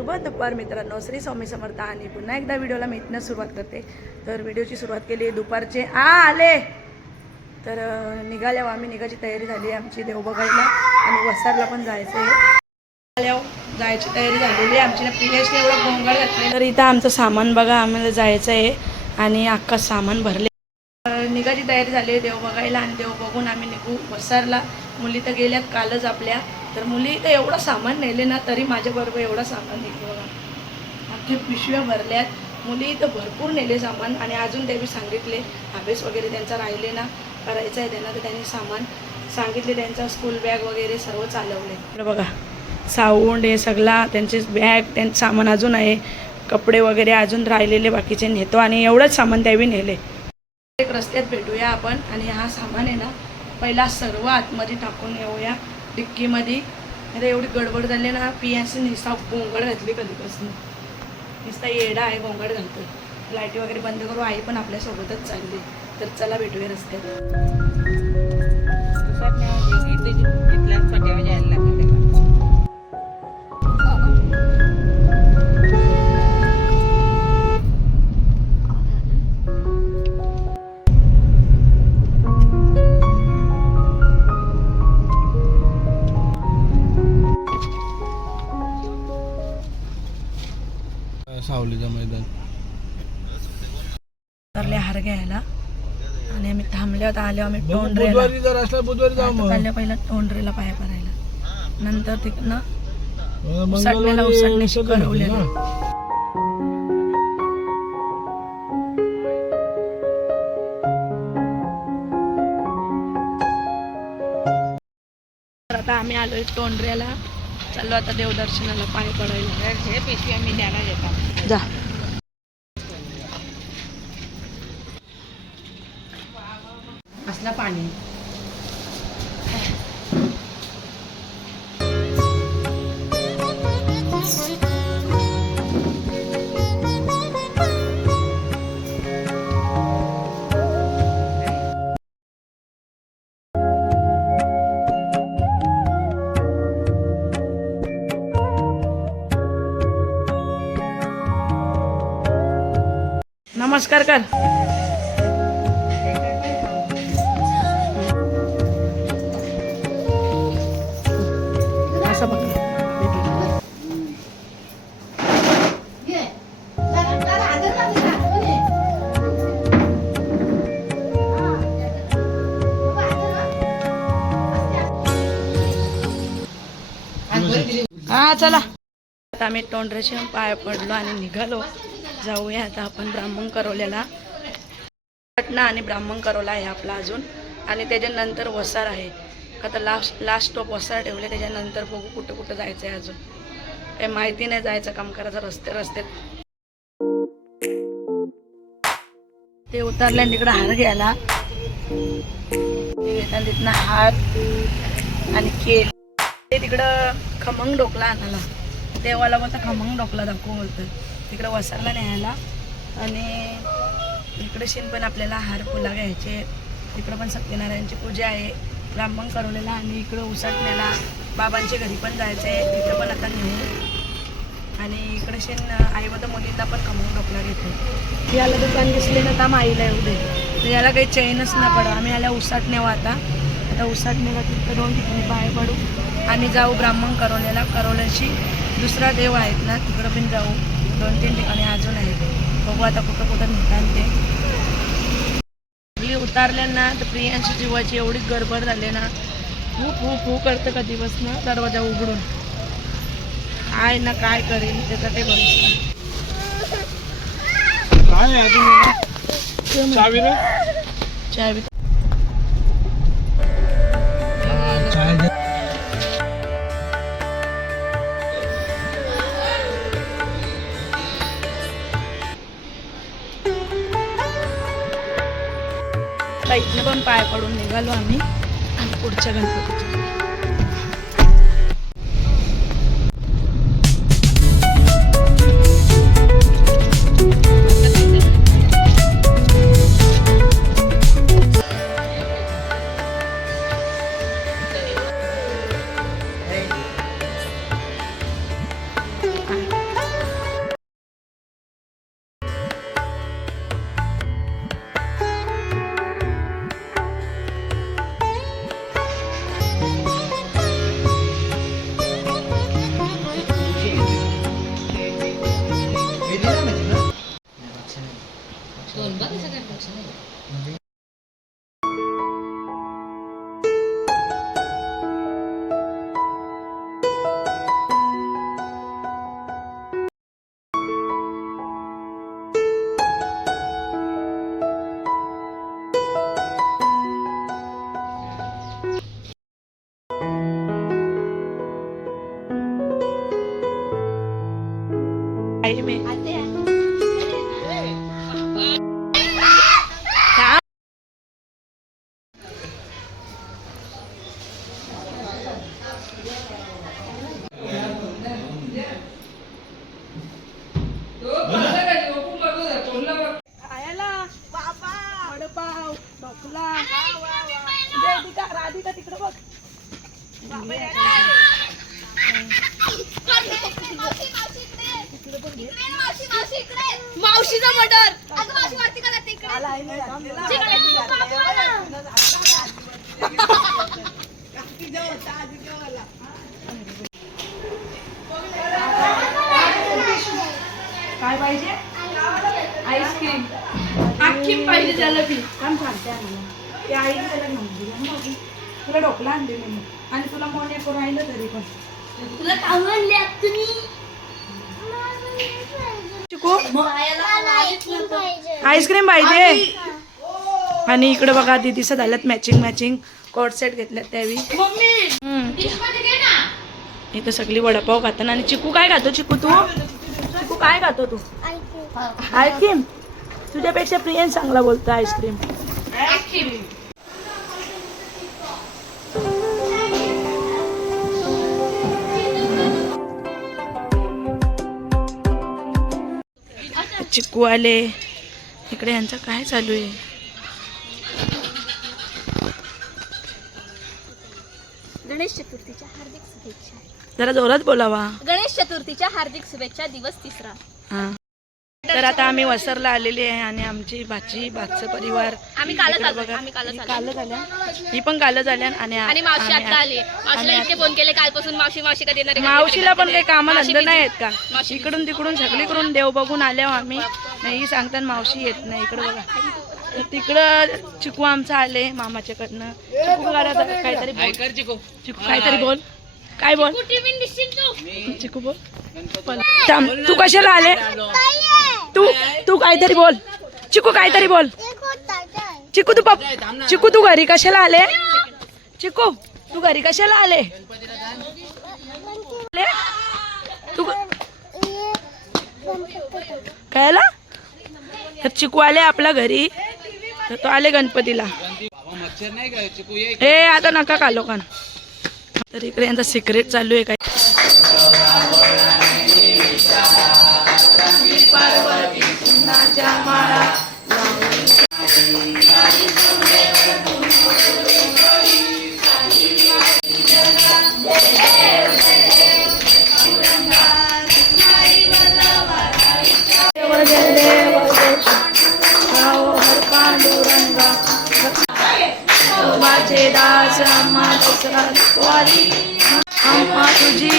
शुभ दुपार मित्रांनो श्री स्वामी समर्थ आणि पुन्हा एकदा व्हिडिओला मी इथनं सुरुवात करते. तर व्हिडिओची सुरुवात केली दुपारचे. आ आले! तर अं, निघाल्यावर आम्ही निघायची तयारी झाली आमची आमची बघायला आणि वसारला पण जायचं आहे. निघाल्यावर जायची तयारी झालेली आमची ना पी पिलेशने एवढं गोंगाळ घातली. तर इथं आमचं सामान बघा आम्हाला जायचं आहे. आणि अख्खा सामान भरले अं, निघायची तयारी झाली आहे देव बघायला आणि देव बघून आम्ही निघू वसारला मुली तर गेल्यात कालच आपल्या. तर मुली तर एवढं सामान नेले ना तरी माझ्याबरोबर एवढं सामान नेले बघा. अख्खे पिशव्या भरल्यात. मुली तर भरपूर नेले सामान आणि अजून त्यांनी सांगितले अभ्यास वगैरे त्यांचा राहिले ना करायचं आहे त्यांना तर त्यांनी सामान सांगितले त्यांचा स्कूल बॅग वगैरे सर्व चालवले. बघा साऊंड हे सगळा त्यांचे बॅग त्यांचं सामान अजून आहे. कपडे वगैरे अजून राहिलेले बाकीचे नेतो आणि एवढंच सामान त्यावेळी नेले. एक रस्त्यात भेटूया आपण आणि हा सामान आहे ना पहिला सर्व आतमध्ये टाकून येऊया. डिक्कीमध्ये. आता एवढी गडबड झाली ना पियासी निसा गोंगड घातली कधीपासून. नुसता येडा आहे गोंगड घालतो लाईटी वगैरे बंद करू आई पण आपल्यासोबतच चालली. तर चला भेटूया रस्त्यात. सावलीचं मैदान. तरले हार घ्यायला. आणि आम्ही थांबले होता आले आम्ही टोंडरेला बुधवारी जर असला बुधवारी जाऊ मग. चालल्या पहिला टोंडरेला पाया पडायला. नंतर तिकडनं अं, उसटण्याला मंगळवारी उसटण्याशी सकाळी होती करवलेलं ना. तर आता आम्ही आलोय टोंडऱ्याला चाललो आता देवदर्शनाला पाय पडायला. हे पिशवी आम्ही द्यायला येतात जा. असला पाणी. नमस्कार कर. हा चला. आता आम्ही तोंडऱ्याचे पाय पडलो आणि निघालो. जाऊया आता आपण ब्राह्मण करवल्याला पटना आणि ब्राह्मण करवला आहे आपला अजून. आणि त्याच्यानंतर वसार आहे. आता लास्ट लास्ट स्टॉप वसार ठेवले त्याच्यानंतर बघू कुठं कुठं जायचं आहे अजून. काही माहिती नाही जायचं काम करायचं रस्ते रस्ते. ते उतरल्या तिकडं हार घ्यायला. तिथनं हार आणि केल. ते तिकडं खमंग डोकला आणाला देवाला बोलता खमंग डोकला दाखवू बोलतं तिकडं वसारला न्यायला. आणि इकडे शिन पण आपल्याला हार फुला घ्यायचे. तिकडं पण सत्यनारायणची पूजा आहे. ब्राह्मण करवलेला आणि इकडं उसाटण्याला बाबांच्या घरी पण जायचं आहे तिथं पण आता नेऊ. आणि इकडे शेण आईवत मुलींना पण कमवून डोकला घेतो याला दुकान दिसले ना तर आईला येऊ दे. तर याला काही चैनच ना पडा आम्ही याला उसाट नेऊ आता. आता उसाट नेला तिथं दोन ठिकाणी बाहेर पडू. आणि जाऊ ब्राह्मण करवलेला. करवल्याशी दुसरा देव आहेत ना तिकडं पण जाऊ. दोन तीन ठिकाणी अजून आहेत बघू आता कुठं कुठं नेतात ते. मी उतारल्या ना तर प्रियांशी जीवाची एवढी गडबड झाली ना खूप खूप खूप करतं कधीपासून दरवाजा उघडून. काय ना काय करेल त्याचा आहे अजून? चावी आता इथनं पण पाय पडून निघालो आम्ही आणि पुढच्या गणपतीच्या Amen. Amen. वडपाव ढोकला राधिका राधिका तिकडे बघ. मावशीचा मर्डर. काय पाहिजे? Ice cream. अख्खी पाहिजे त्याला बी. काम सांगते आम्हाला ते आईने त्याला घेऊन दिली ना बाबू. तुला ढोकला आणते मी. आणि तुला मोने करून राहिलं तरी पण. तुला आणले तुम्ही? चिकू? आईस्क्रीम पाहिजे. आणि इकडे बघा दिदीचं झाल्यात मॅचिंग मॅचिंग कोट सेट घेतल्यात त्यावेळी. हम्म. इथं सगळी वडापाव खाताना. आणि चिकू काय खातो चिकू तू? चिकू काय खातो तू? आईस्क्रीम? तुझ्यापेक्षा प्रियन चांगला बोलतो आईस्क्रीम. चिकू आले. इकडे यांचं काय चालू आहे? गणेश चतुर्थीच्या हार्दिक शुभेच्छा. जरा जोरात बोलावा. गणेश चतुर्थीच्या हार्दिक शुभेच्छा दिवस तिसरा. हा. तर आता आम्ही वसरला आलेली आहे आणि आमची भाची भाचं परिवार आम्ही कालच आलो. बघा. आम्ही कालच ही आलो. कालच आल्या. ही पण कालच आल्या आणि आणि मावशी आम्ही- आता आली. मावशीला इतके फोन केले कालपासून मावशी मावशी कधी येणार आहे? मावशीला पण काही कामं धंदे नाही. आहेत का? इकडून तिकडून सगळीकडून देव बघून आल्यावर आम्ही. नाही सांगतात मावशी येत नाही. इकडे बघा. तर तिकडं चिकू आमचा आले मामाच्याकडनं. चिकू घरात काहीतरी बोल. चिकू. काहीतरी बोल. काय बोल? तू चिकू बोल. थांब तू कशाला आले? तू तू काहीतरी बोल. चिकू काहीतरी बोल. चिकू तू पप चिकू तू घरी कशाला आले? चिकू तू घरी कशाला आले? आले? तू कळला तर चिकू आले आपल्या घरी. तर तो आले गणपतीला. ए आता नका कालो कान तर इकडे यांचा सिक्रेट चालू आहे काय? माळा माझे दास अम्मा दसरा वारी अम्मा तुझी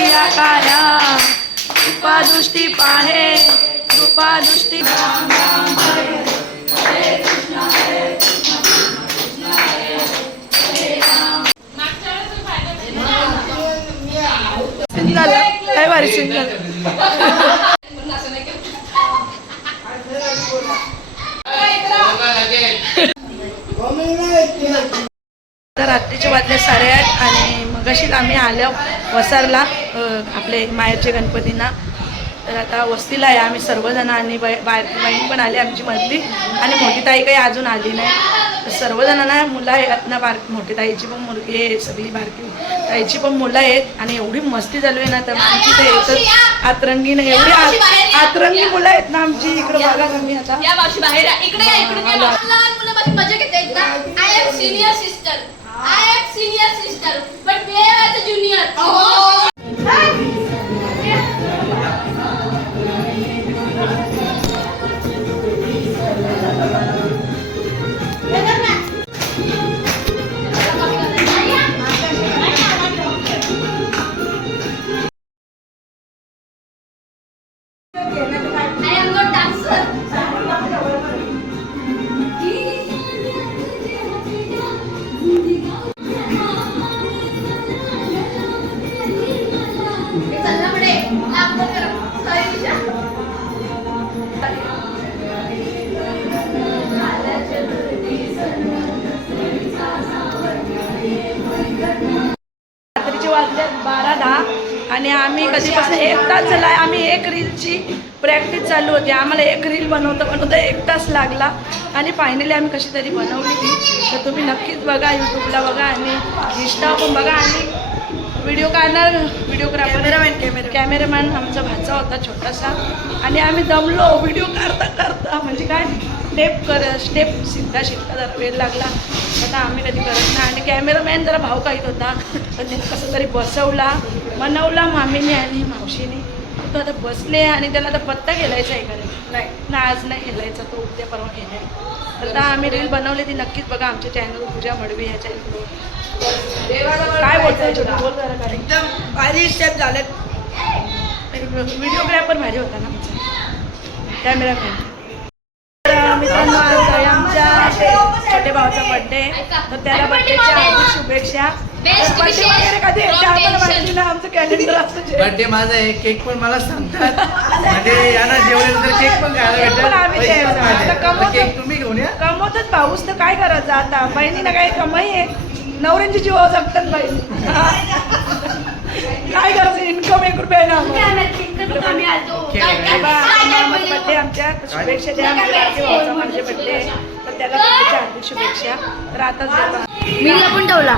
कृपा दृष्टी पाहे कृपा दृष्टी काय झालं तर रात्रीचे वाजले साडेआठ आणि आम्ही आल्या वसारला आपले माहेरचे गणपतींना. तर आता वस्तीला आहे आम्ही सर्वजण आणि बाय बाहेर बहीण पण आली आमची मधली. आणि मोठी ताई काही अजून आली नाही. तर सर्वजणांना मुलं आहेत ना बार मोठी ताईची पण मुलगी आहे सगळी बारकी. ताईची पण मुलं आहेत आणि एवढी मस्ती चालू आहे ना तर आमची तर एकच आतरंगी नाही. एवढी आत- आतरंगी मुलं आहेत ना आमची इकडं बघा तुम्ही आता. बाहेर. इकडे मजा senior sister I am not रात्रीचे वाजल्यात बारा दहा. Dancer. आम्ही कधीपासून एक तास झाला आम्ही एक रीलची प्रॅक्टिस चालू होती. आम्हाला एक रील बनवता बनवता एक तास लागला. आणि फायनली आम्ही कशी तरी बनवली ती. तर तुम्ही नक्कीच बघा यूट्यूबला बघा आणि इंस्टा पण बघा. आणि व्हिडिओ काढणार व्हिडिओग्राफर कॅमेरामॅन कॅमेरा कॅमेरामॅन आमचा भाचा होता छोटासा. आणि आम्ही दमलो. व्हिडिओ काढता काढता म्हणजे काय? स्टेप कर स्टेप शिकता शिकता जरा वेळ लागला. आता आम्ही कधी करत नाही. आणि कॅमेरामॅन जरा भाव काहीत होता तर कसं तरी बसवला. मनवला मामीने आणि मावशीने. तो आता बसले आणि त्याला आता पत्ता गेलायचा आहे का नाही. ना आज नाही खेळायचा तो उद्या परवा खेळाय आता आम्ही रील बनवली ती नक्कीच बघा आमच्या चॅनल पूजा मडवी ह्या चॅनलवर काय बोलतोय छोटू? बोल जरा काय एकदम भारी स्टेप झाले व्हिडिओग्राफर माझे होता ना आमचा. कॅमेरामॅन मित्रांनो आज आमच्या छोटे भावाचा बर्थडे तर त्याला बर्थडेच्या हार्दिक शुभेच्छा. Birthday wishes वगैरे कधी आम्हाला tension. माहिती नाही आमचं कॅलेंडर असतं जे. बर्थडे माझा आहे केक पण मला सांगतात. म्हणजे यांना जेवल्यानंतर केक पण खायला Cake पण आम्ही द्यायचा. आता कमवतो. केक तुम्ही घेऊन या. कमवतच पाऊस तर काय करायचं आता? बहिणीनं काय कमाई आहे? नवऱ्यांची जीव जगतात बहिणी. काय करायचं इन्कम एक रुपया ना बर्थडे आमच्या. शुभेच्छा द्या. आमच्या लाडके भावाचा म्हणजे बर्थडे तर त्याला बर्थडेच्या हार्दिक शुभेच्छा. तर आताच देतो मी पण ठेवला.